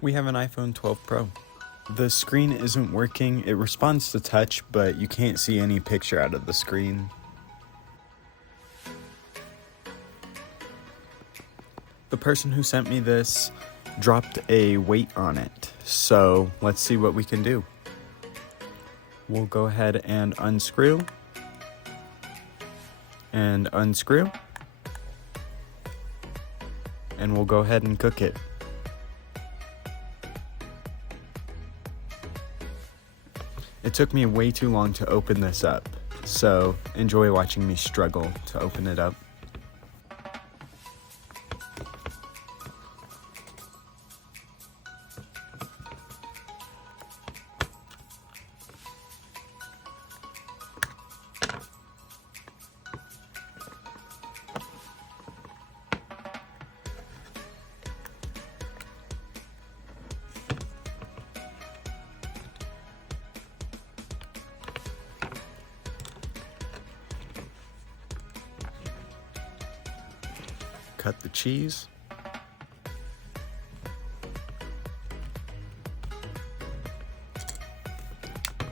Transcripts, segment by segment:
We have an iPhone 12 Pro. The screen isn't working. It responds to touch, but you can't see any picture out of the screen. The person who sent me this dropped a weight on it, so let's see what we can do. We'll go ahead and unscrew, and unscrew, and we'll go ahead and cook it. It took me way too long to open this up, so enjoy watching me struggle to open it up. Cut the cheese.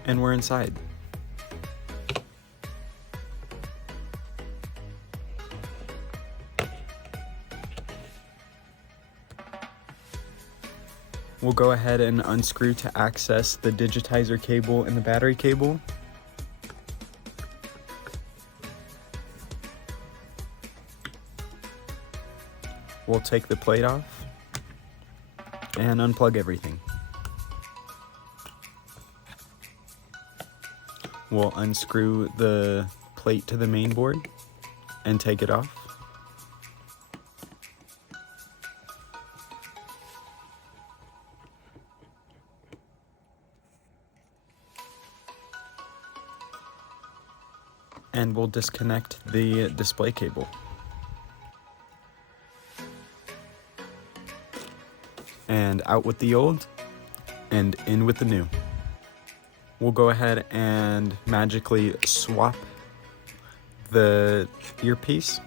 And we're inside. We'll go ahead and unscrew to access the digitizer cable and the battery cable. We'll take the plate off and unplug everything. We'll unscrew the plate to the main board and take it off. And we'll disconnect the display cable. And out with the old and in with the new. We'll go ahead and magically swap the earpiece.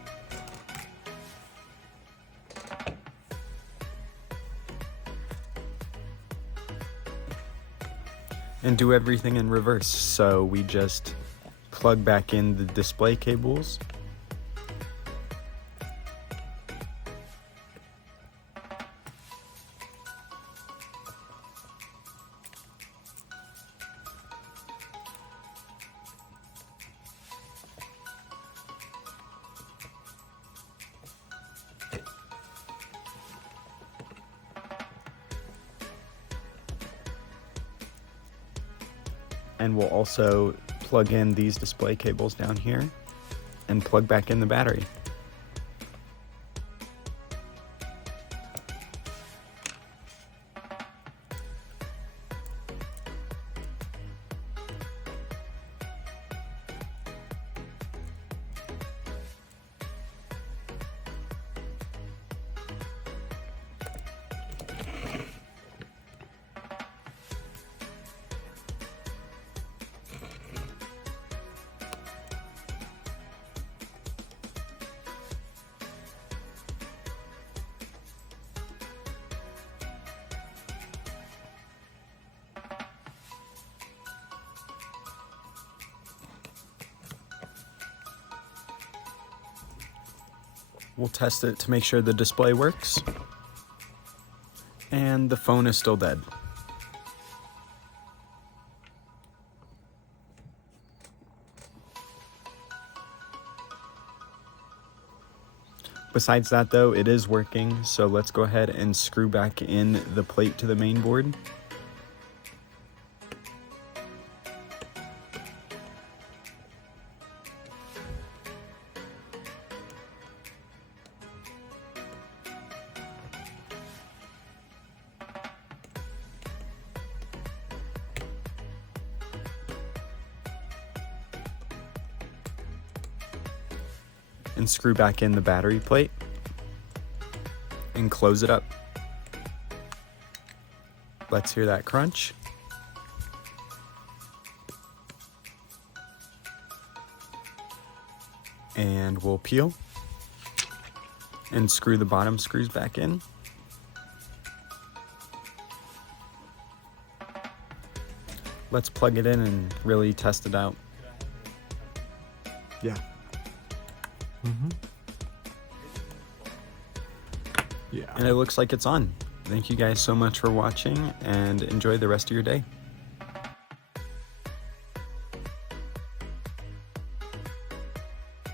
And do everything in reverse. So we just plug back in the display cables. And we'll also plug in these display cables down here and plug back in the battery. We'll test it to make sure the display works. And the phone is still dead. Besides that though, it is working, so let's go ahead and screw back in the plate to the main board. And screw back in the battery plate and close it up. Let's hear that crunch. And we'll peel and screw the bottom screws back in. let's plug it in and really test it out. Yeah. Yeah. And it looks like it's on. Thank you guys so much for watching, and enjoy the rest of your day.